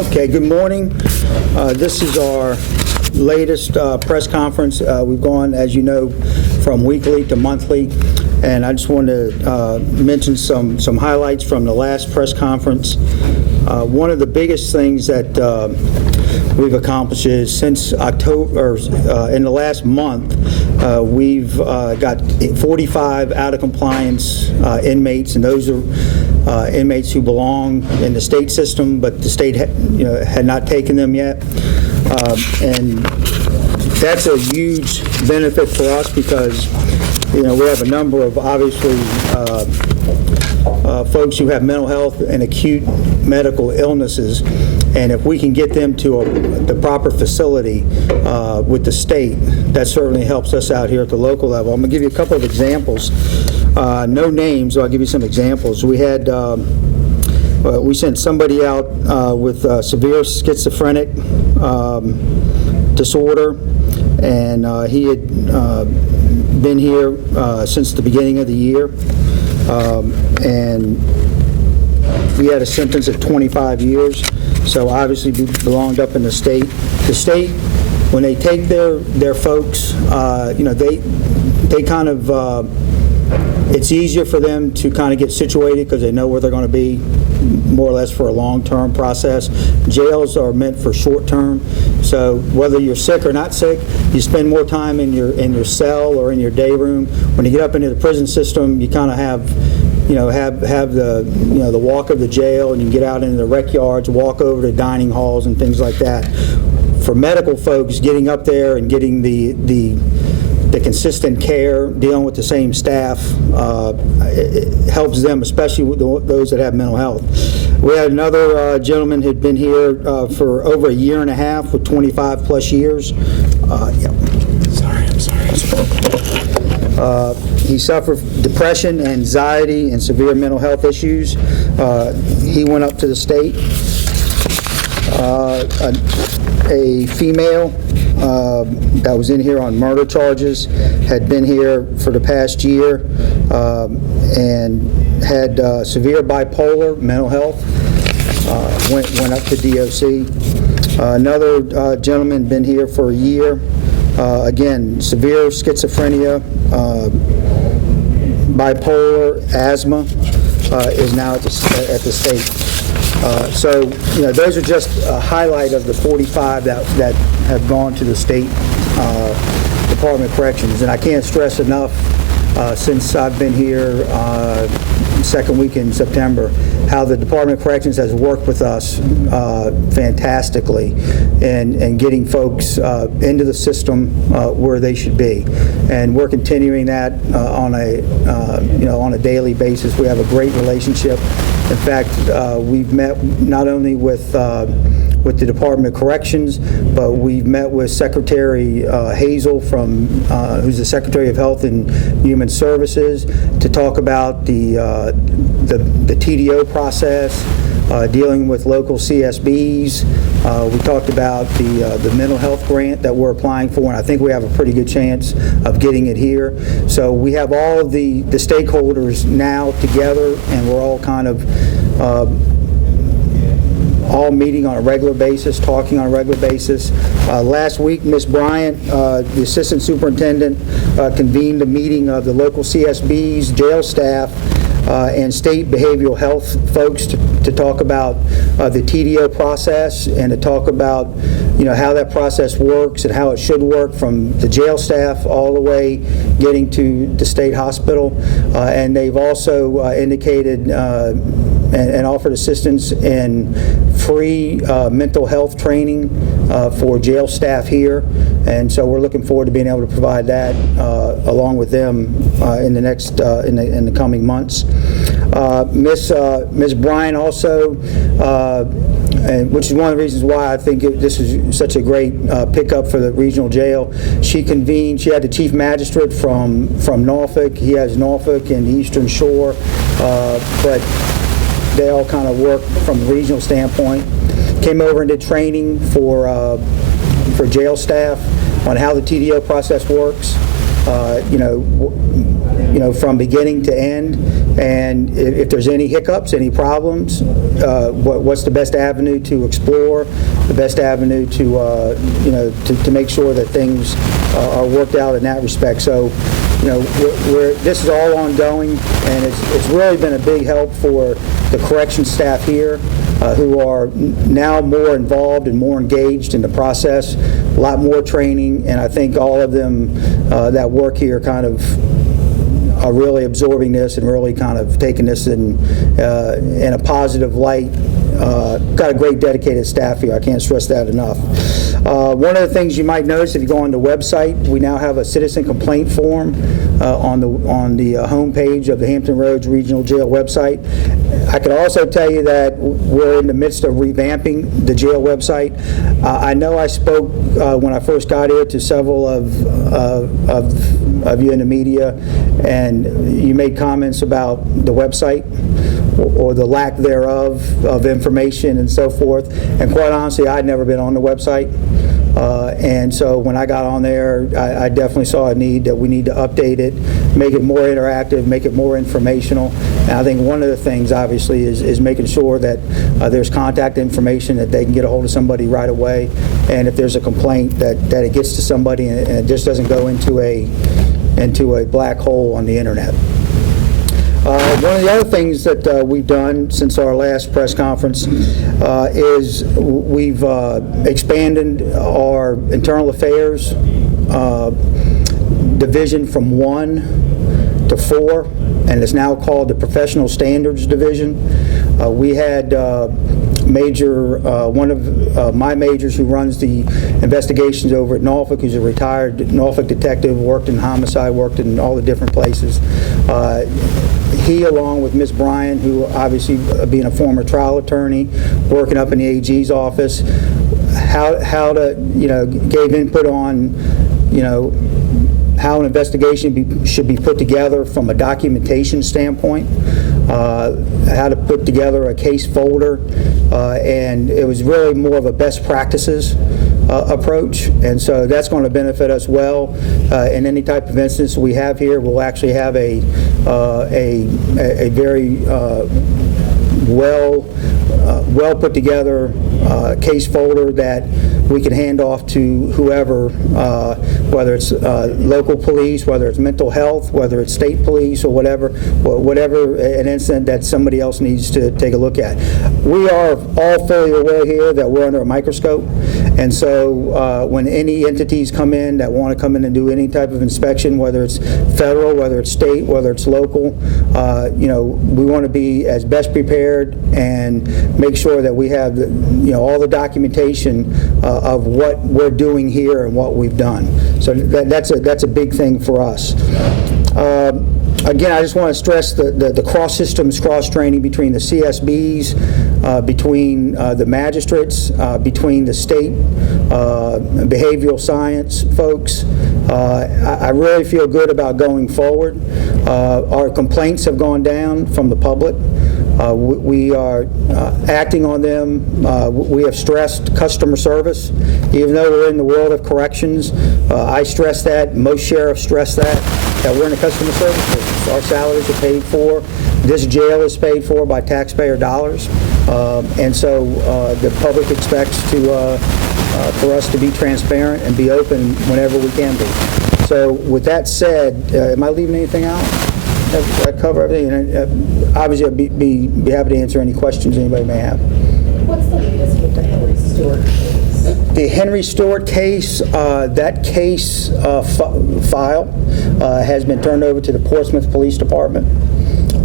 Okay, good morning. This is our latest press conference. We've gone, as you know, from weekly to monthly, and I just wanted to mention some highlights from the last press conference. One of the biggest things that we've accomplished is since October, in the last month, we've got 45 out-of-compliance inmates, and those are inmates who belong in the state system, but the state had not taken them yet. And that's a huge benefit for us because we have a number of obviously folks who have mental health and acute medical illnesses, and if we can get them to the proper facility with the state, that certainly helps us out here at the local level. I'm going to give you a couple of examples. No names, so I'll give you some examples. We had we sent somebody out with severe schizophrenic disorder, and he had been here since the beginning of the year, and we had a sentence of 25 years. So obviously we belonged up in the state. The state, when they take their folks, they kind of it's easier for them to kind of get situated because they know where they're going to be, more or less for a long-term process. Jails are meant for short-term, so whether you're sick or not sick, you spend more time in your cell or in your day room. When you get up into the prison system, you kind of have the walk of the jail, and you can get out into the rec yards, walk over to dining halls and things like that. For medical folks, getting up there and getting the consistent care, dealing with the same staff, it helps them, especially with those that have mental health. We had another gentleman who'd been here for over a year and a half with 25 plus years. I'm sorry. He suffered depression, anxiety, and severe mental health issues. He went up to the state. A female that was in here on murder charges had been here for the past year and had severe bipolar mental health. Went up to DOC. Another gentleman been here for a year. Again, severe schizophrenia, bipolar, asthma, is now at the state. So, those are just a highlight of the 45 that have gone to the state Department of Corrections. And I can't stress enough, since I've been here second week in September, how the Department of Corrections has worked with us fantastically in getting folks into the system where they should be, and we're continuing that on a daily basis. We have a great relationship. In fact, we've met not only with the Department of Corrections, but we've met with Secretary Hazel who's the Secretary of Health and Human Services, to talk about the TDO process, dealing with local CSBs. We talked about the mental health grant that we're applying for, and I think we have a pretty good chance of getting it here. So we have all of the stakeholders now together, and we're all kind of all meeting on a regular basis, talking on a regular basis. Last week, Ms. Bryant, the Assistant Superintendent, convened a meeting of the local CSBs, jail staff, and state behavioral health folks to talk about the TDO process and to talk about how that process works and how it should work, from the jail staff all the way getting to the state hospital. And they've also indicated and offered assistance in free mental health training for jail staff here, and so we're looking forward to being able to provide that along with them in the next in the coming months. Ms. Bryan also, and which is one of the reasons why I think this is such a great pickup for the regional jail. She had the chief magistrate from Norfolk. He has Norfolk and the Eastern Shore, but they all kind of work from the regional standpoint. Came over and did training for jail staff on how the TDO process works. from beginning to end, and if there's any hiccups, any problems, what's the best avenue to explore, the best avenue to make sure that things are worked out in that respect. So, this is all ongoing, and it's really been a big help for the corrections staff here, who are now more involved and more engaged in the process, a lot more training, and I think all of them that work here kind of are really absorbing this and really kind of taking this in a positive light. Got a great dedicated staff here. I can't stress that enough. One of the things you might notice if you go on the website, we now have a citizen complaint form on the homepage of the Hampton Roads Regional Jail website. I could also tell you that we're in the midst of revamping the jail website. I know I spoke when I first got here to several of you in the media, and you made comments about the website or the lack thereof of information and so forth. And quite honestly, I'd never been on the website. And so when I got on there, I definitely saw a need that we need to update it, make it more interactive, make it more informational. And I think one of the things, obviously, is making sure that there's contact information, that they can get a hold of somebody right away. And if there's a complaint, that it gets to somebody and it just doesn't go into a black hole on the internet. One of the other things that we've done since our last press conference is we've expanded our internal affairs division from 1 to 4, and it's now called the Professional Standards Division. We had one of my majors who runs the investigations over at Norfolk, who's a retired Norfolk detective, worked in homicide, worked in all the different places. He, along with Ms. Bryan, who obviously being a former trial attorney, working up in the AG's office, how to, gave input on, how an investigation should be put together from a documentation standpoint, how to put together a case folder, and it was really more of a best practices approach, and so that's going to benefit us well in any type of instance we have here. We'll actually have a very well put together case folder that we can hand off to whoever, whether it's local police, whether it's mental health, whether it's state police, or whatever an incident that somebody else needs to take a look at. We are all fully aware here that we're under a microscope, and so when any entities come in that want to come in and do any type of inspection, whether it's federal, whether it's state, whether it's local, we want to be as best prepared and make sure that we have all the documentation of what we're doing here and what we've done. So that's a big thing for us. Again, I just want to stress the cross-systems, cross-training between the CSBs, between the magistrates, between the state behavioral science folks. I really feel good about going forward. Our complaints have gone down from the public. We are acting on them. We have stressed customer service. Even though we're in the world of corrections, I stress that, most sheriffs stress that we're in a customer service business. Our salaries are paid for. This jail is paid for by taxpayer dollars. And so the public expects for us to be transparent and be open whenever we can be. So with that said, am I leaving anything out? Did I cover everything? And obviously, I'd be happy to answer any questions anybody may have. What's the latest with the Henry Stewart case? The Henry Stewart case, that case file has been turned over to the Portsmouth Police Department,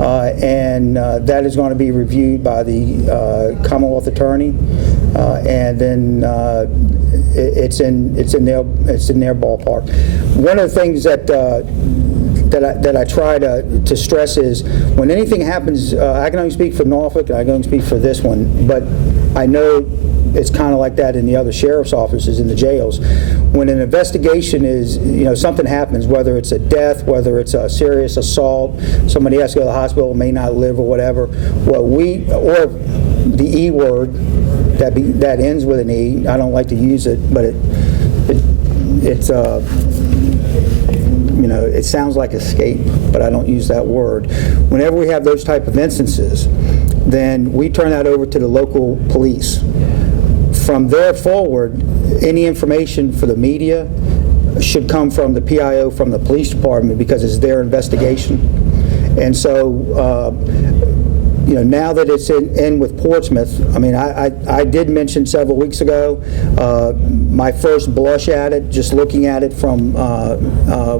and that is going to be reviewed by the Commonwealth Attorney, and then it's in their ballpark. One of the things that I try to stress is when anything happens, I can only speak for Norfolk, and I can only speak for this one, but I know it's kind of like that in the other sheriff's offices in the jails. When an investigation is, something happens, whether it's a death, whether it's a serious assault, somebody has to go to the hospital, may not live or whatever, or the E word that ends with an E, I don't like to use it, but it's it sounds like escape, but I don't use that word. Whenever we have those type of instances, then we turn that over to the local police. From there forward, any information for the media should come from the PIO, from the police department, because it's their investigation. And so, now that it's in with Portsmouth, I mean, I did mention several weeks ago, my first blush at it, just looking at it from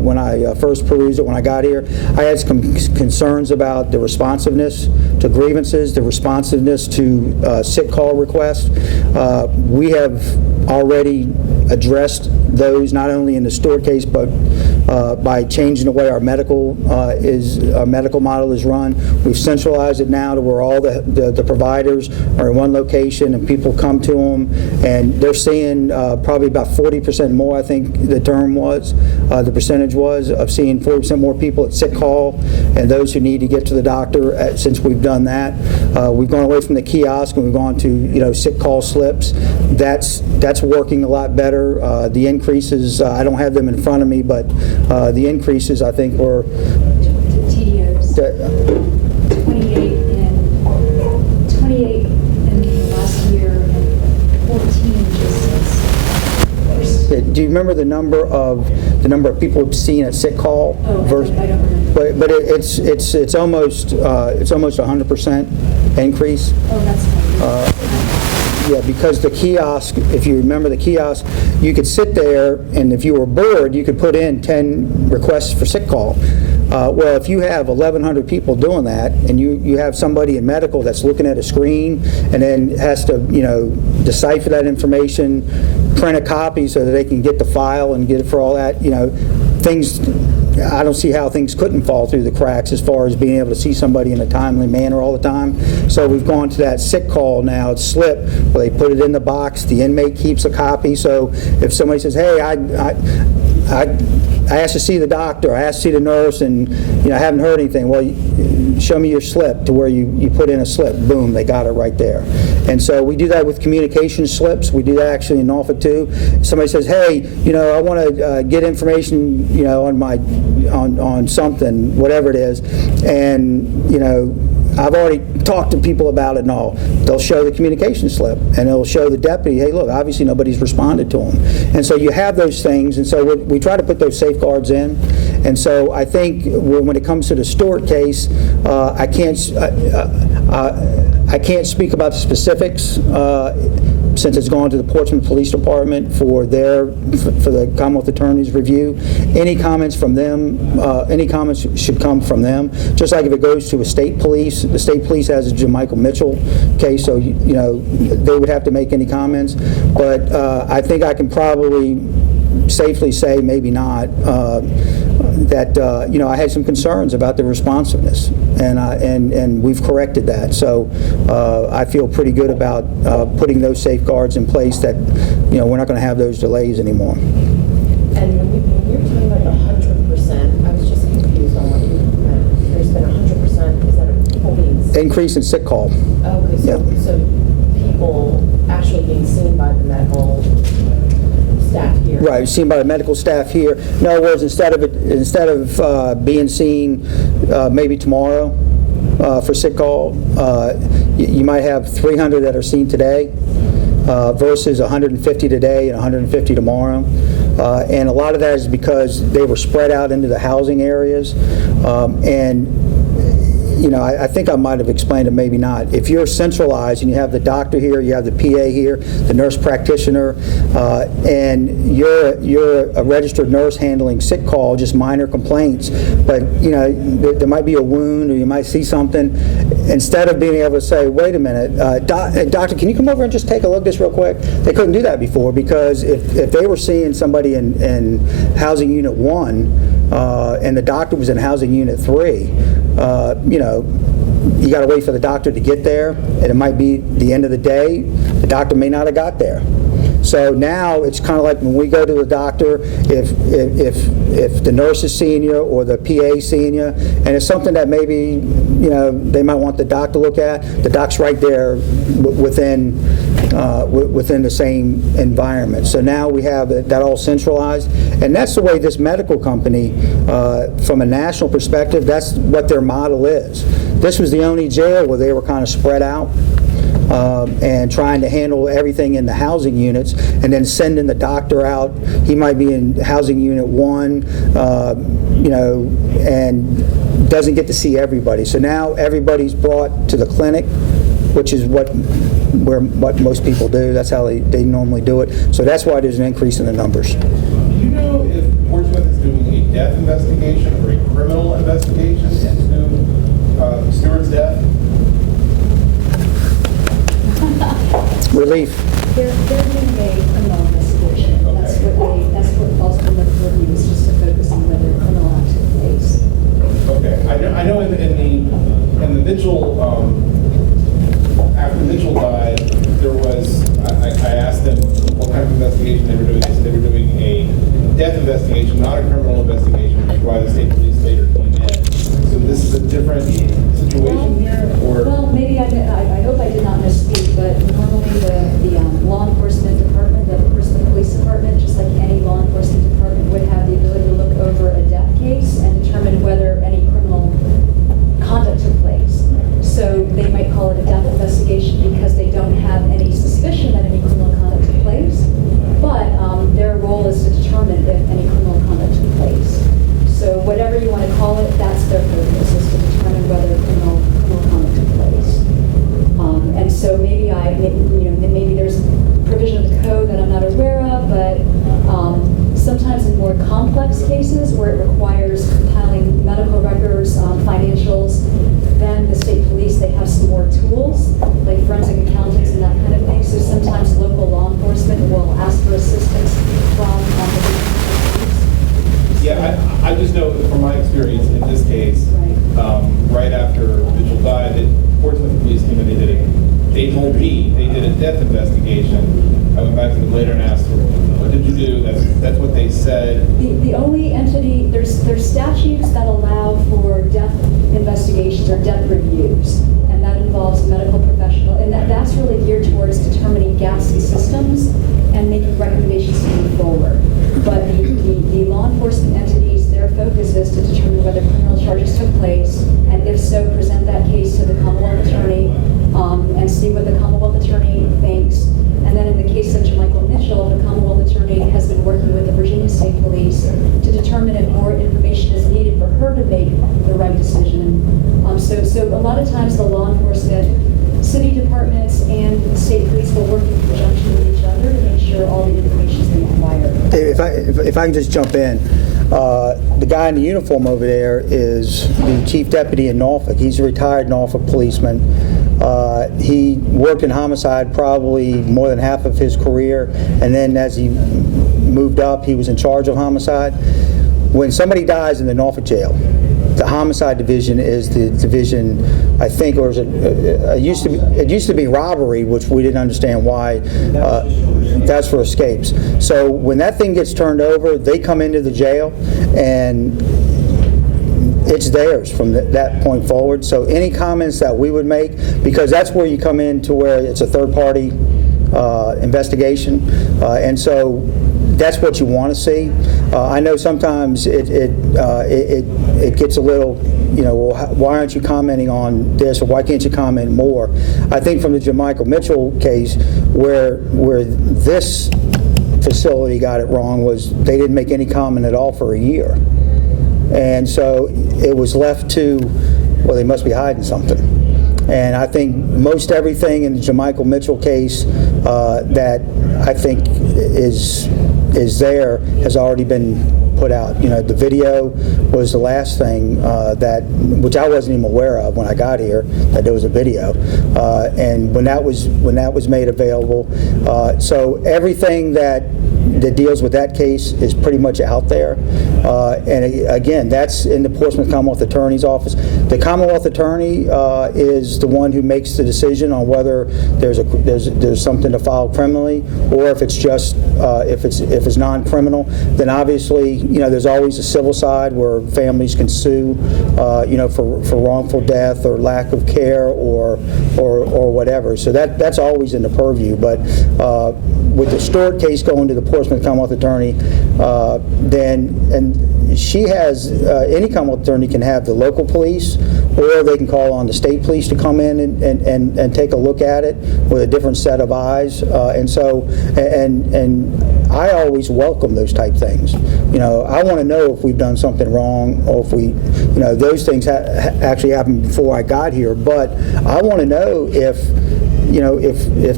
when I first perused it when I got here, I had some concerns about the responsiveness to grievances, the responsiveness to sick call requests. We have already addressed those, not only in the Stewart case, but by changing the way our medical model is run. We've centralized it now to where all the providers are in one location and people come to them, and they're seeing probably about 40% more, I think the term was, the percentage was, of seeing 40% more people at sick call and those who need to get to the doctor since we've done that. We've gone away from the kiosk and we've gone to sick call slips. That's working a lot better. The increases, I don't have them in front of me, but the increases I think were TDOs. 28 in last year and 14 just since. Do you remember the number of people seen at sick call? I don't remember. But it's almost 100% increase. Oh, that's fine. Yeah, because the kiosk, if you remember the kiosk, you could sit there, and if you were bored, you could put in 10 requests for sick call. Well, if you have 1,100 people doing that, and you have somebody in medical that's looking at a screen and then has to, decipher that information, print a copy so that they can get the file and get it for all that, things, I don't see how things couldn't fall through the cracks as far as being able to see somebody in a timely manner all the time. So we've gone to that sick call now, it's slip, where they put it in the box, the inmate keeps a copy, so if somebody says, hey, I asked to see the doctor, I asked to see the nurse, and I haven't heard anything. Well, show me your slip, to where you put in a slip. Boom, they got it right there. And so we do that with communication slips. We do that actually in Norfolk too. Somebody says, hey, I want to get information, on something, whatever it is, and I've already talked to people about it and all. They'll show the communication slip, and it'll show the deputy, hey, look, obviously nobody's responded to them. And so you have those things, and so we try to put those safeguards in. And so I think when it comes to the Stewart case, I can't speak about the specifics since it's gone to the Portsmouth Police Department for the Commonwealth Attorney's review. Any comments from them, any comments should come from them. Just like if it goes to a state police, the state police has a Jermichael Mitchell case, so they would have to make any comments. But I think I can probably safely say, maybe not, that I had some concerns about the responsiveness, and we've corrected that. So I feel pretty good about putting those safeguards in place that we're not going to have those delays anymore. And when you're talking about the 100%, I was just confused on what you meant. There's been 100%. Is that people being seen? Increase in sick call. Okay, so people actually being seen by the medical staff here. Right, seen by the medical staff here. In other words, instead of being seen maybe tomorrow for sick call, you might have 300 that are seen today versus 150 today and 150 tomorrow. And a lot of that is because they were spread out into the housing areas. I think I might have explained it, maybe not. If you're centralized and you have the doctor here, you have the PA here, the nurse practitioner, and you're a registered nurse handling sick call, just minor complaints, but there might be a wound or you might see something. Instead of being able to say, wait a minute, doctor, can you come over and just take a look at this real quick? They couldn't do that before, because if they were seeing somebody in housing unit 1 and the doctor was in housing unit 3, you got to wait for the doctor to get there, and it might be the end of the day. The doctor may not have got there. So now it's kind of like when we go to the doctor, if the nurse is seeing you or the PA is seeing you, and it's something that maybe they might want the doc to look at, the doc's right there within within the same environment. So now we have that all centralized, and that's the way this medical company, from a national perspective, that's what their model is. This was the only jail where they were kind of spread out and trying to handle everything in the housing units, and then sending the doctor out. He might be in housing unit 1, and doesn't get to see everybody. So now everybody's brought to the clinic, which is what most people do. That's how they normally do it. So that's why there's an increase in the numbers. Do you know if Portsmouth is doing a death investigation or a criminal investigation into Stewart's death? Relief. They're doing a criminal investigation. Okay. That's what falls under the purview, is just to focus on whether a criminal act took place. Okay. I know in the Mitchell, after Mitchell died, there was, I asked them what kind of investigation they were doing. They said they were doing a death investigation, not a criminal investigation, which is why the state police later came in. So this is a different situation here, or? Well, maybe I hope I did not misspeak, but normally the law enforcement department, the Portsmouth Police Department, just like any law enforcement department, would have the ability to look over a death case and determine whether any criminal conduct took place. So they might call it a death investigation because they don't have any suspicion that any criminal conduct took place, but their role is to determine if any criminal conduct took place. So whatever you want to call it, that's their focus, is to determine whether criminal conduct took place. And so maybe there's provision of the code that I'm not aware of, but sometimes in more complex cases where it requires compiling medical records, financials, then the state police, they have some more tools, like forensic accountants and that kind of thing. So sometimes local law enforcement will ask for assistance from the police. Yeah, I just know from my experience in this case, right after Mitchell died, Portsmouth police came in, they told me they did a death investigation. I went back to them later and asked, what did you do? That's what they said. The only entity, there's statutes that allow for death investigations or death reviews, and that involves a medical professional, and that's really geared towards determining gaps in systems and making recommendations to move forward. But the law enforcement entities, their focus is to determine whether criminal charges took place, and if so, present that case to the Commonwealth Attorney and see what the Commonwealth Attorney thinks. And then in the case of Jermichael Mitchell, the Commonwealth Attorney has been working with the Virginia State Police to determine if more information is needed for her to make the right decision. So a lot of times the law enforcement, city departments, and the state police will work in conjunction with each other to make sure all the information is being acquired. If I can just jump in, the guy in the uniform over there is the chief deputy in Norfolk. He's a retired Norfolk policeman. He worked in homicide probably more than half of his career, and then as he moved up, he was in charge of homicide. When somebody dies in the Norfolk jail, the homicide division is the division, I think, or it used to be robbery, which we didn't understand why. That's for escapes. So when that thing gets turned over, they come into the jail, and it's theirs from that point forward. So any comments that we would make, because that's where you come in to where it's a third-party investigation, and so that's what you want to see. I know sometimes it gets a little, well, why aren't you commenting on this, or why can't you comment more? I think from the Jermichael Mitchell case, where this facility got it wrong was they didn't make any comment at all for a year. And so it was left to, well, they must be hiding something. And I think most everything in the Jermichael Mitchell case that I think is there has already been put out. The video was the last thing which I wasn't even aware of when I got here, that there was a video. And when that was made available, so everything that deals with that case is pretty much out there. And again, that's in the Portsmouth Commonwealth Attorney's office. The Commonwealth Attorney is the one who makes the decision on whether there's something to file criminally, or if it's just if if it's non-criminal, then obviously, there's always a civil side where families can sue, for wrongful death or lack of care or whatever. So that's always in the purview. But with the Stewart case going to the Portsmouth Commonwealth Attorney, then she has, any Commonwealth Attorney can have the local police, or they can call on the state police to come in and take a look at it with a different set of eyes. And I always welcome those type things. I want to know if we've done something wrong, or if we, those things actually happened before I got here. But I want to know if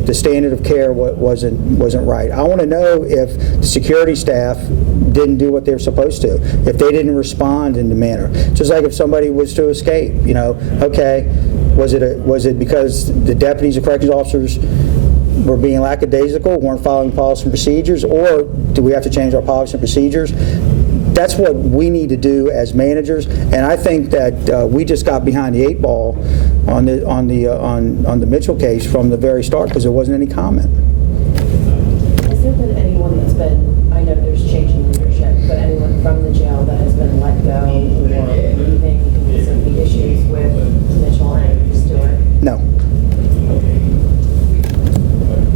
the standard of care wasn't right. I want to know if the security staff didn't do what they were supposed to, if they didn't respond in the manner. Just like if somebody was to escape, okay, was it because the deputies or corrections officers were being lackadaisical, weren't following policy and procedures, or do we have to change our policy and procedures? That's what we need to do as managers, and I think that we just got behind the 8 ball on the Mitchell case from the very start, because there wasn't any comment. Has there been anyone that's been, I know there's change in leadership, but anyone from the jail that has been let go or leaving because of the issues with Mitchell and Stewart? No.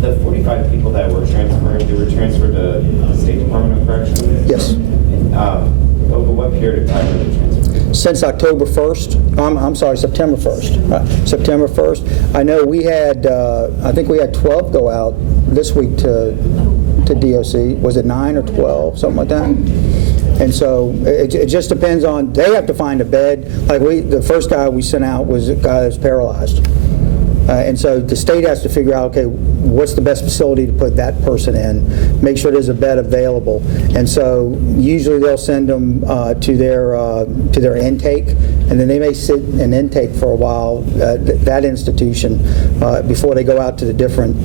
The 45 people that were transferred, they were transferred to the State Department of Corrections? Yes. Over what period of time were they transferred? Since October 1st, I'm sorry, September 1st. September 1st. I know we had, I think we had 12 go out this week to DOC. Was it 9 or 12, something like that? And so it just depends on, they have to find a bed. Like the first guy we sent out was a guy that's paralyzed. And so the state has to figure out, okay, what's the best facility to put that person in, make sure there's a bed available. And so usually they'll send them to their intake, and then they may sit in intake for a while at that institution before they go out to the different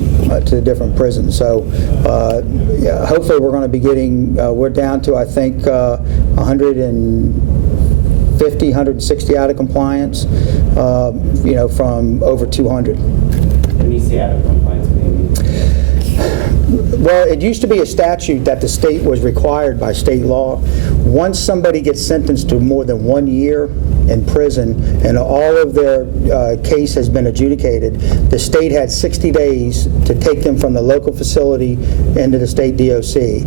prisons. So yeah, hopefully we're going to be getting, we're down to, I think, 160 out of compliance, from over 200. When you say out of compliance, what do you mean? Well, it used to be a statute that the state was required by state law. Once somebody gets sentenced to more than 1 year in prison and all of their case has been adjudicated, the state had 60 days to take them from the local facility into the state DOC.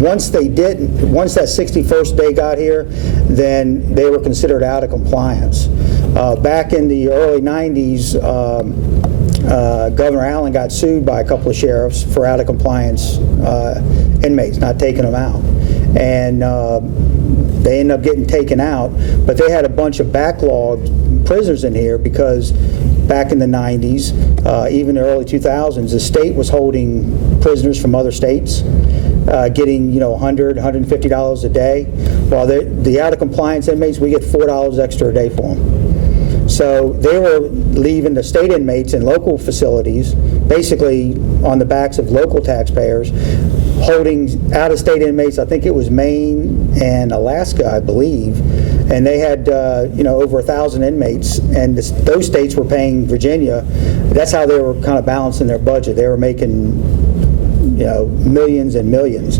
Once that 61st day got here, then they were considered out of compliance. Back in the early 90s, Governor Allen got sued by a couple of sheriffs for out of compliance inmates, not taking them out. And they ended up getting taken out, but they had a bunch of backlogged prisoners in here because back in the 90s, even the early 2000s, the state was holding prisoners from other states, getting $100, $150 a day, while the out of compliance inmates, we get $4 extra a day for them. So they were leaving the state inmates in local facilities, basically on the backs of local taxpayers, holding out-of-state inmates. I think it was Maine and Alaska, I believe, and they had over 1,000 inmates, and those states were paying Virginia. That's how they were kind of balancing their budget. They were making millions and millions.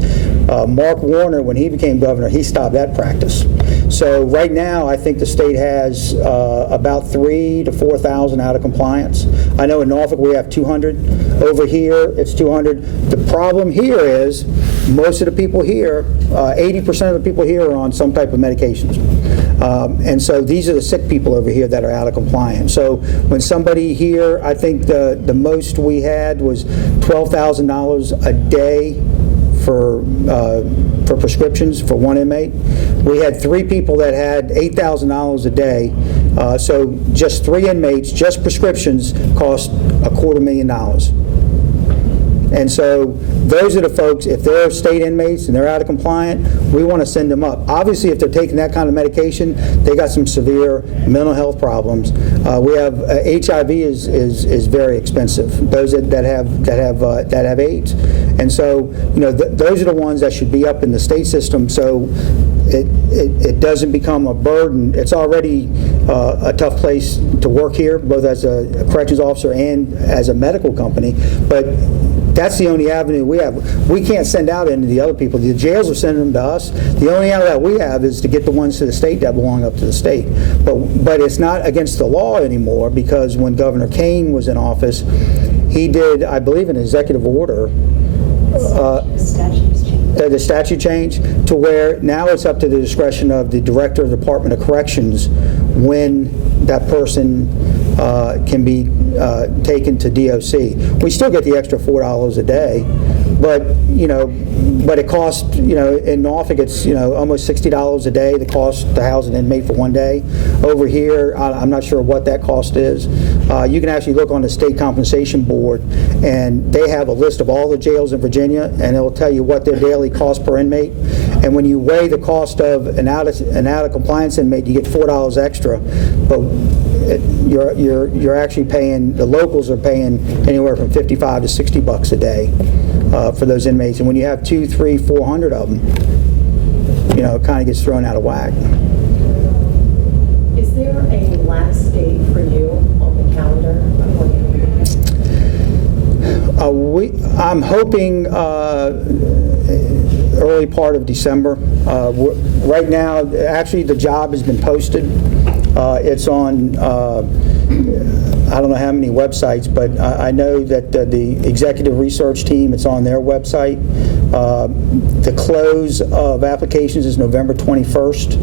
Mark Warner, when he became governor, he stopped that practice. So right now, I think the state has about 3,000 to 4,000 out of compliance. I know in Norfolk we have 200. Over here, it's 200. The problem here is most of the people here, 80% of the people here are on some type of medications. And so these are the sick people over here that are out of compliance. So when somebody here, I think the most we had was $12,000 a day for prescriptions for one inmate. We had 3 people that had $8,000 a day. So just 3 inmates, just prescriptions, cost $250,000. And so those are the folks, if they're state inmates and they're out of compliant, we want to send them up. Obviously, if they're taking that kind of medication, they got some severe mental health problems. We have HIV is very expensive. Those that have AIDS, and so those are the ones that should be up in the state system. So it doesn't become a burden. It's already a tough place to work here, both as a corrections officer and as a medical company, but That's the only avenue we have. We can't send out any of the other people. The jails are sending them to us. The only outlet we have is to get the ones to the state that belong up to the state. But it's not against the law anymore, because when Governor Kane was in office, he did, I believe, an executive order. The statute changed to where now it's up to the discretion of the Director of the Department of Corrections when that person can be taken to DOC. We still get the extra $4 a day, but it costs, in Norfolk it's almost $60 a day, the cost to house an inmate for one day. Over here, I'm not sure what that cost is. You can actually look on the State Compensation Board, and they have a list of all the jails in Virginia, and it'll tell you what their daily cost per inmate. And when you weigh the cost of an out of compliance inmate, you get $4 extra, but you're actually paying, the locals are paying anywhere from $55 to $60 a day for those inmates. And when you have 200, 300, 400 of them, it kind of gets thrown out of whack. Is there a last date for you on the calendar? I'm hoping early part of December. Right now, actually, the job has been posted. It's on, I don't know how many websites, but I know that the executive research team, it's on their website. The close of applications is November 21st.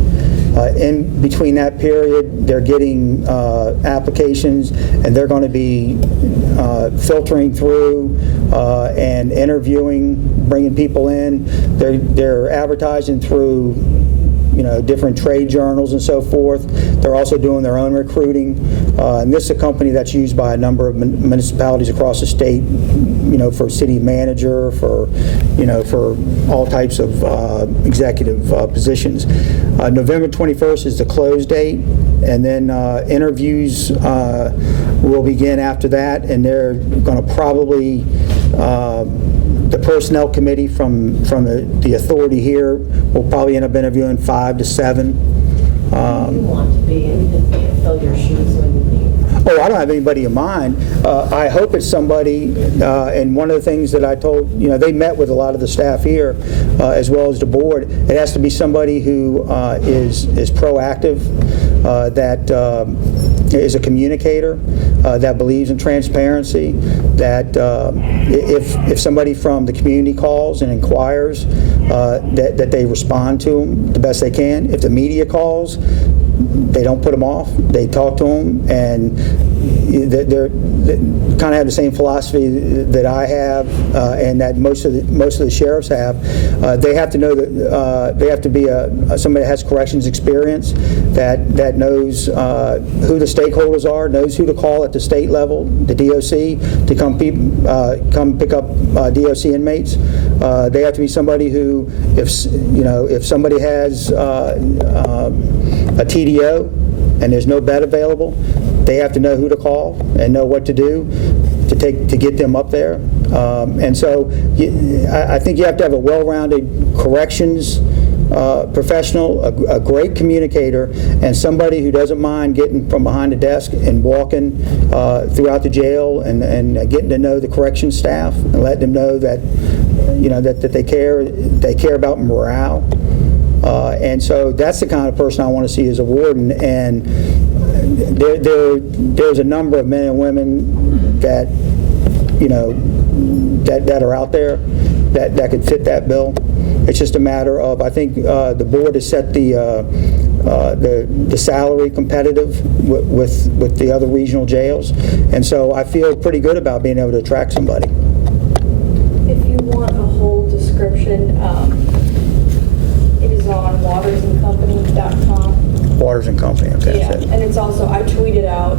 In between that period, they're getting applications, and they're going to be filtering through and interviewing, bringing people in. They're advertising through different trade journals and so forth. They're also doing their own recruiting. And this is a company that's used by a number of municipalities across the state, for city manager, for all types of executive positions. November 21st is the close date, and then interviews will begin after that, and they're going to probably the personnel committee from the authority here will probably end up interviewing 5 to 7. You want to be and fill your shoes when you leave? Oh, I don't have anybody in mind. I hope it's somebody, and one of the things that I told, they met with a lot of the staff here, as well as the board. It has to be somebody who is proactive, that is a communicator, that believes in transparency, that if somebody from the community calls and inquires, that they respond to them the best they can. If the media calls, they don't put them off. They talk to them, and they kind of have the same philosophy that I have, and that most of the sheriffs have. They have to know that they have to be somebody that has corrections experience, that knows who the stakeholders are, knows who to call at the state level, the DOC, to come pick up DOC inmates. They have to be somebody who, if somebody has a TDO and there's no bed available, they have to know who to call and know what to do to get them up there. And so I think you have to have a well-rounded corrections professional, a great communicator, and somebody who doesn't mind getting from behind the desk and walking throughout the jail and getting to know the corrections staff and letting them know that that they care about morale. And so that's the kind of person I want to see as a warden. And there's a number of men and women that that are out there that could fit that bill. It's just a matter of, I think the board has set the salary competitive with the other regional jails, and so I feel pretty good about being able to attract somebody. If you want a whole description, it is on watersandcompany.com. Waters and Company, okay. Yeah, and it's also, I tweeted out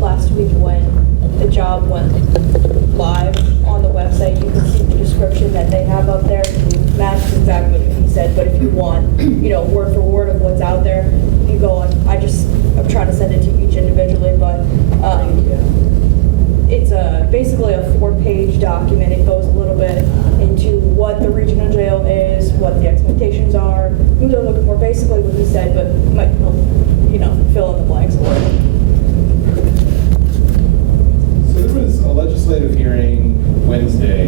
last week when the job went live on the website. You can see the description that they have up there. It matches exactly what he said, but if you want, word for word of what's out there, you go on. I'm trying to send it to each individually, but it's basically a 4-page document. It goes a little bit into what the regional jail is, what the expectations are, who they're looking for, basically what he said, but might help, fill in the blanks a little. So there was a legislative hearing Wednesday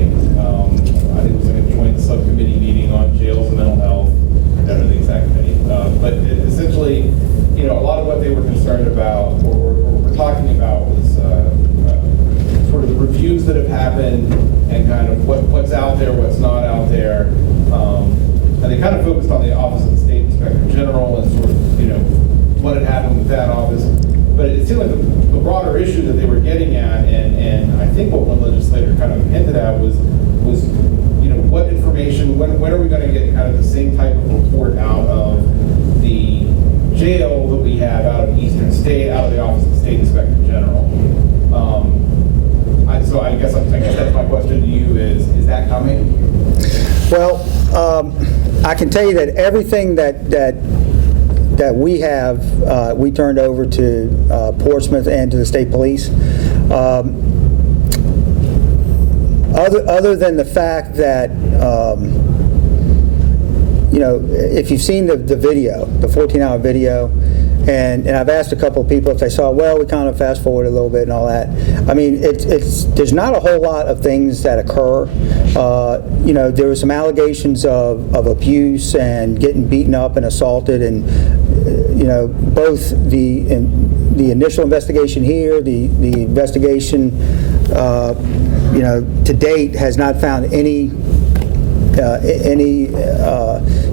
on the Office of the State Inspector General and sort of, what had happened with that office. But it seemed like the broader issue that they were getting at, and I think what one legislator kind of hinted at was what information, when are we going to get kind of the same type of report out of the jail that we have out of Eastern State, out of the Office of the State Inspector General? So I guess that's my question to you is that coming? Well, I can tell you that everything that we have, we turned over to Portsmouth and to the state police. Other than the fact that, if you've seen the video, the 14-hour video, and I've asked a couple of people if they saw, well, we kind of fast forward a little bit and all that. I mean, there's not a whole lot of things that occur. There were some allegations of abuse and getting beaten up and assaulted, and both the initial investigation here, the investigation, to date has not found any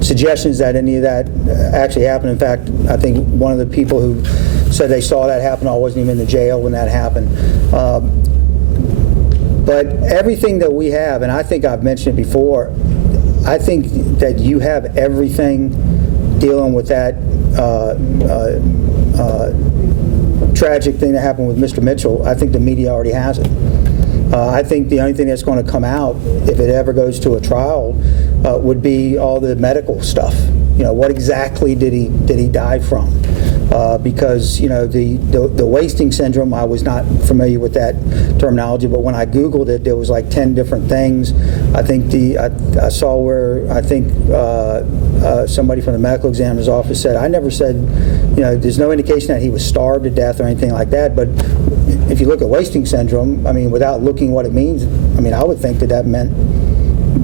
suggestions that any of that actually happened. In fact, I think one of the people who said they saw that happen, I wasn't even in the jail when that happened. But everything that we have, and I think I've mentioned it before, I think that you have everything dealing with that tragic thing that happened with Mr. Mitchell. I think the media already has it. I think the only thing that's going to come out, if it ever goes to a trial, would be all the medical stuff. What exactly did he die from? Because the wasting syndrome, I was not familiar with that terminology, but when I Googled it, there was like 10 different things. I think I saw where somebody from the medical examiner's office said, I never said, there's no indication that he was starved to death or anything like that, but if you look at wasting syndrome, I mean, without looking what it means, I mean, I would think that meant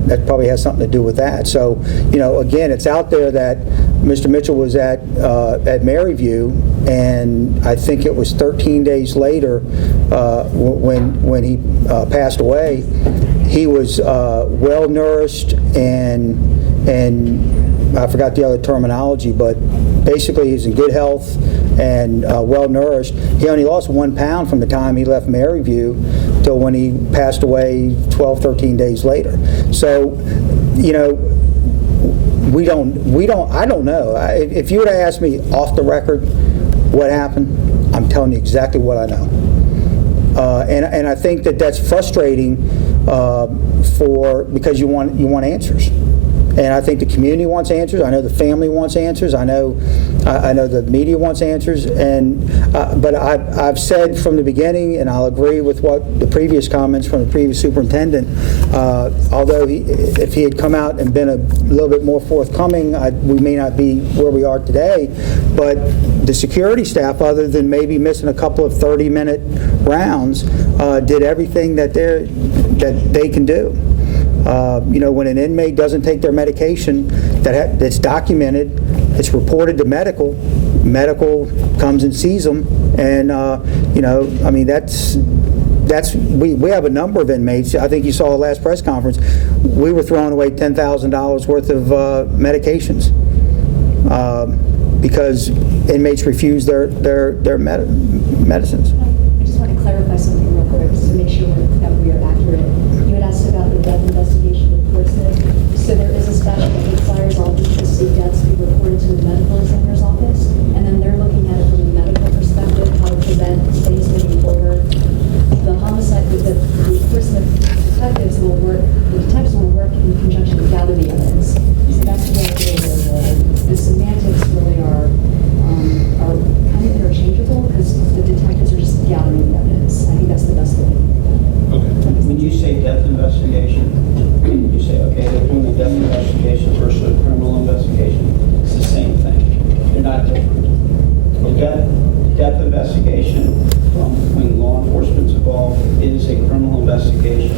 that probably has something to do with that. So, again, it's out there that Mr. Mitchell was at Maryview, and I think it was 13 days later when he passed away. He was well nourished and I forgot the other terminology, but basically he's in good health and well nourished. He only lost 1 pound from the time he left Maryview till when he passed away 12, 13 days later. So, I don't know. If you were to ask me off the record what happened, I'm telling you exactly what I know. And I think that's frustrating because you want answers. And I think the community wants answers. I know the family wants answers. I know the media wants answers. But I've said from the beginning, and I'll agree with what the previous comments from the previous superintendent. Although if he had come out and been a little bit more forthcoming, we may not be where we are today. But the security staff, other than maybe missing a couple of 30-minute rounds, did everything that they can do. When an inmate doesn't take their medication, that's documented, it's reported to medical comes and sees them, and we have a number of inmates. I think you saw the last press conference. We were throwing away $10,000 worth of medications because inmates refuse their medicines. I just want to clarify something real quick, just to make sure that we are accurate. You had asked about the death investigation with Portsmouth. So there is a statute that requires all DPC deaths be reported to the medical examiner's office, and then they're looking at it from a medical perspective, how to prevent things moving forward. The homicide, the Portsmouth detectives will work in conjunction to gather the evidence. So that's where the semantics really are kind of interchangeable, because the detectives are just gathering the evidence. I think that's the best way. When you say death investigation, you say, okay, they're doing a death investigation versus a criminal investigation. It's the same thing. They're not different. The death investigation when law enforcement's involved is a criminal investigation.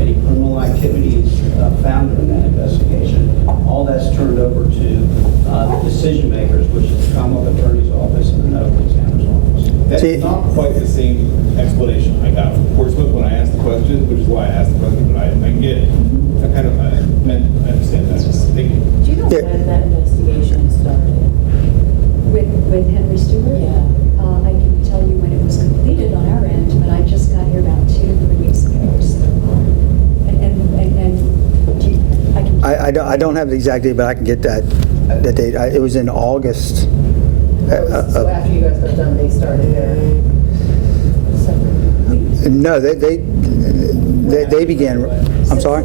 Any criminal activities found in that investigation, all that's turned over to the decision makers, which is the Commonwealth Attorney's Office and the Medical Examiner's Office. That's not quite the same explanation I got from Portsmouth when I asked the question, which is why I asked the question, but I get it. I understand that. Thank you. Do you know when that I don't have the exact date, but I can get that date. It was in August. So after you guys got done, they started their separate. No, they began, I'm sorry?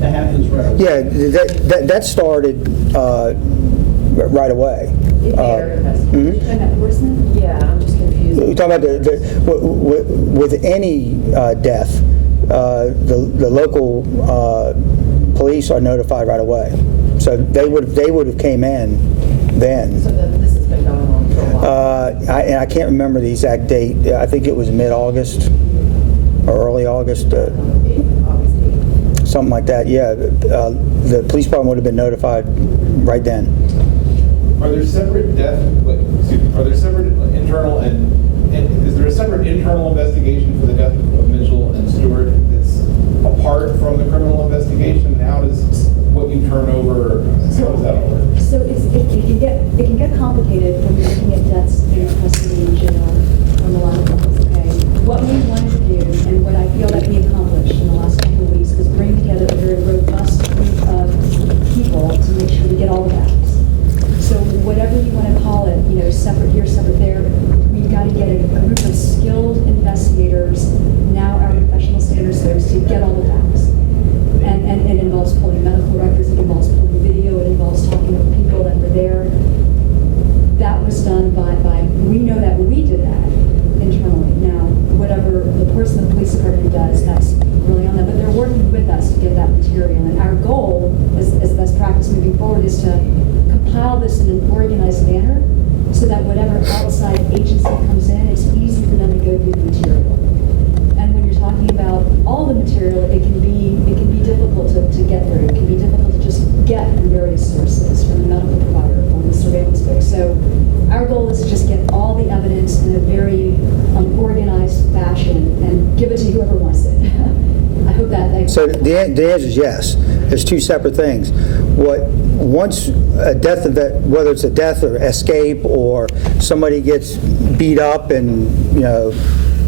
That happens right away. Yeah, that started right away. Their investigation. Mhm. And that person? Yeah, I'm just confused. We're talking about with any death, the local police are notified right away. So they would have came in then. So this has been going on for a while. And I can't remember the exact date. I think it was mid-August or early August, August 8th. something like that. Yeah, the police department would have been notified right then. Are there separate are there separate internal and is there a separate internal investigation for the death of Mitchell and Stewart that's apart from the criminal investigation? How does what you turn over, how does that all work? So it can get complicated when you're looking at deaths in custody in jail on a lot of levels, okay? What we wanted to do, and what I feel that we accomplished in the last couple of weeks, was bring together a very robust group of people to make sure we get all the facts. So whatever you want to call it, separate here, separate there, we've got to get a group of skilled investigators, now our professional standards, to get all the facts. And it involves pulling medical records, it involves pulling video, it involves talking with people that were there. That was done by we know that we did that internally. Now, whatever the person in the police department does, that's really on them, but they're working with us to get that material. And our goal, as best practice moving forward, is to compile this in an organized manner so that whatever outside agency comes in, it's easy for them to go through the material. And when you're talking about all the material, it can be difficult to get through. It can be difficult to just get from various sources, from the medical provider, from the surveillance book. So our goal is to just get all the evidence in a very organized fashion and give it to whoever wants it. I hope that. So the answer is yes. There's two separate things. Once a death event, whether it's a death or escape or somebody gets beat up and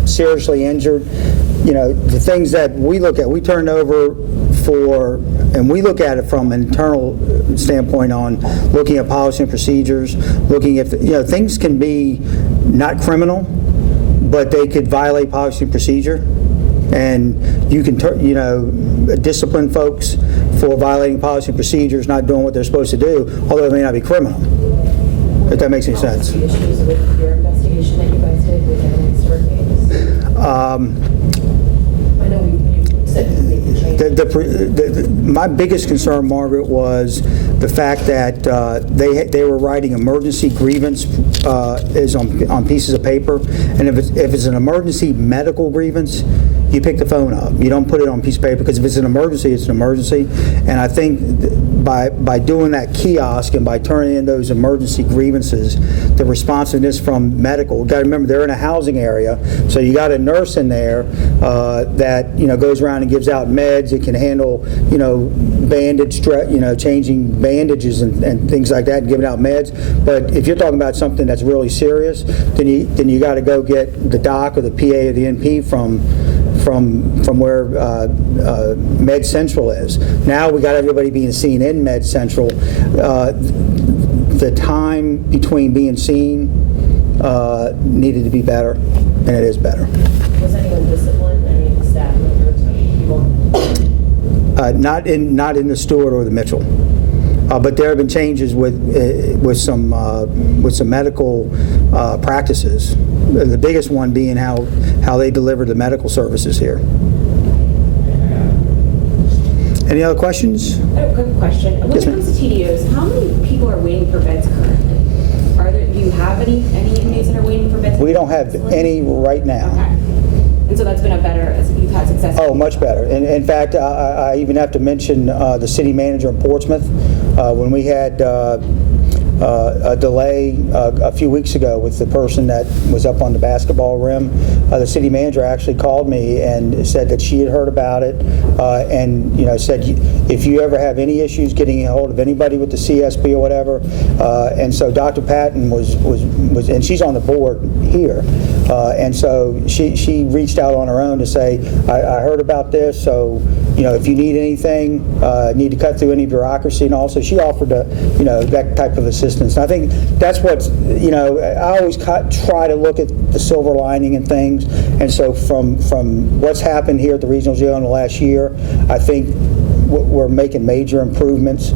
seriously injured, the things that we look at, we turn over and we look at it from an internal standpoint on looking at policy and procedures, looking at things can be not criminal, but they could violate policy and procedure. And you can, discipline folks for violating policy and procedures, not doing what they're supposed to do, although it may not be criminal. If that makes any sense. The issues with your investigation that you guys did with Evan Stewart case? I know you said you made the change. My biggest concern, Margaret, was the fact that they were writing emergency grievance is on pieces of paper, and if it's an emergency medical grievance, you pick the phone up. You don't put it on a piece of paper, because if it's an emergency, it's an emergency. And I think by doing that kiosk and by turning in those emergency grievances, the responsiveness from medical, you've got to remember they're in a housing area, so you got a nurse in there that goes around and gives out meds. It can handle bandage, changing bandages and things like that, and giving out meds. But if you're talking about something that's really serious, then you got to go get the doc or the PA or the NP from where Med Central is. Now we got everybody being seen in Med Central. The time between being seen needed to be better, and it is better. Was anyone disciplined? Any staff members, people? Not in the Stewart or the Mitchell. But there have been changes with some medical practices. The biggest one being how they deliver the medical services here. Any other questions? I have a quick question. When Yes, it ma'am. comes to TDOs, how many people are waiting for beds currently? Do you have any inmates that are waiting for beds? We don't have any right now. Okay. And so that's been you've had success? Oh, much better. In fact, I even have to mention the city manager in Portsmouth. When we had a delay a few weeks ago with the person that was up on the basketball rim, the city manager actually called me and said that she had heard about it, and said if you ever have any issues getting a hold of anybody with the CSP or whatever, and so Dr. Patton was and she's on the board here, and so she reached out on her own to say, I heard about this, so if you need anything, need to cut through any bureaucracy, and also she offered that type of assistance. And I think that's what's, I always try to look at the silver lining in things. And so from what's happened here at the regional jail in the last year, I think we're making major improvements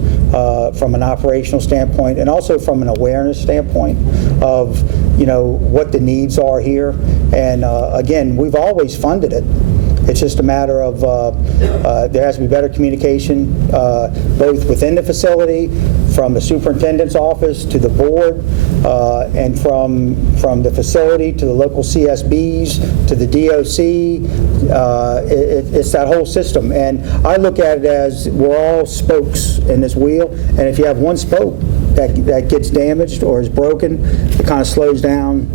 from an operational standpoint and also from an awareness standpoint of, what the needs are here. And again, we've always funded it. It's just a matter of there has to be better communication, both within the facility, from the superintendent's office to the board, and from the facility to the local CSBs to the DOC. It's that whole system. And I look at it as we're all spokes in this wheel, and if you have one spoke that gets damaged or is broken, it kind of slows down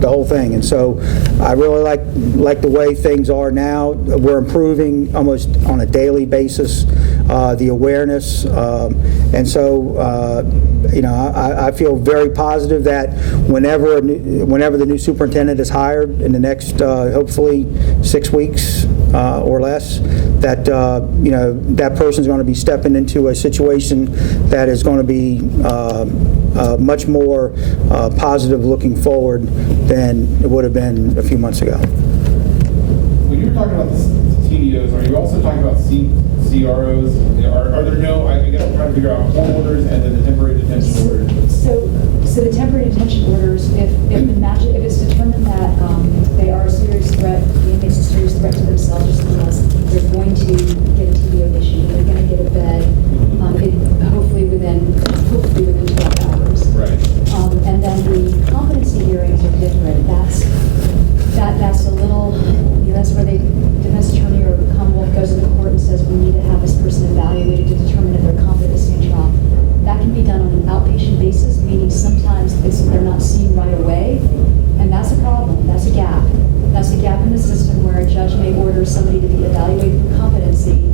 the whole thing. And so I really like the way things are now. We're improving almost on a daily basis, the awareness. And so, I feel very positive that whenever the new superintendent is hired in the next, hopefully, 6 weeks or less, that, that person's going to be stepping into a situation that is going to be much more positive looking forward than it would have been a few months ago. When you're talking about the TDOs, are you also talking about CROs? Are there no, I guess I'm trying to figure out court orders and then the temporary detention orders. So the temporary detention orders, if it's determined that they are a serious threat, the inmate's a serious threat to themselves or someone else, they're going to get a TDO issued. They're going to get a bed, hopefully within 12 hours. Right. And then the competency hearings are different. That's a little, that's where the defense attorney or Commonwealth goes to the court and says, we need to have this person evaluated to determine if they're competent to stand trial. That can be done on an outpatient basis, meaning sometimes they're not seen right away, and that's a problem. That's a gap. That's a gap in the system where a judge may order somebody to be evaluated for competency,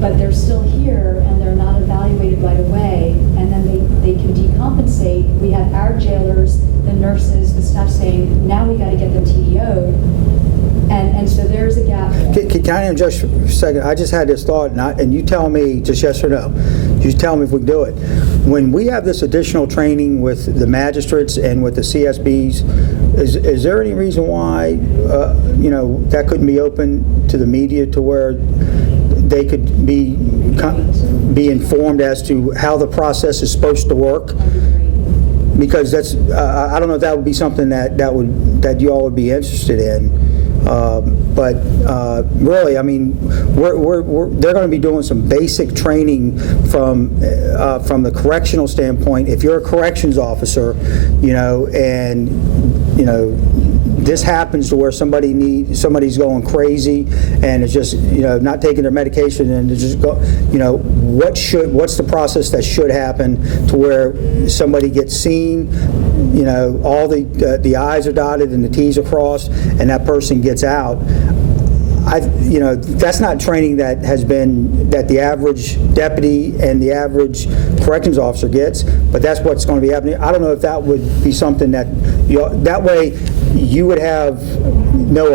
but they're still here and they're not evaluated right away, and then they can decompensate. We have our jailers, the nurses, the staff saying, now we got to get them TDO'd, and so there's a gap there. Can I interject for a second? I just had this thought, and you tell me just yes or no. You tell me if we can do it. When we have this additional training with the magistrates and with the CSBs, is there any reason why that couldn't be open to the media to where they could be informed as to how the process is supposed to work? Because that's I don't know if that would be something that you all would be interested in. But really, I mean, they're going to be doing some basic training from the correctional standpoint. If you're a corrections officer, this happens to where somebody's going crazy and is just not taking their medication, and to just go, what's the process that should happen to where somebody gets seen, all the I's are dotted and the T's are crossed, and that person gets out. That's not training that the average deputy and the average corrections officer gets, but that's what's going to be happening. I don't know if that would be something that way you would have no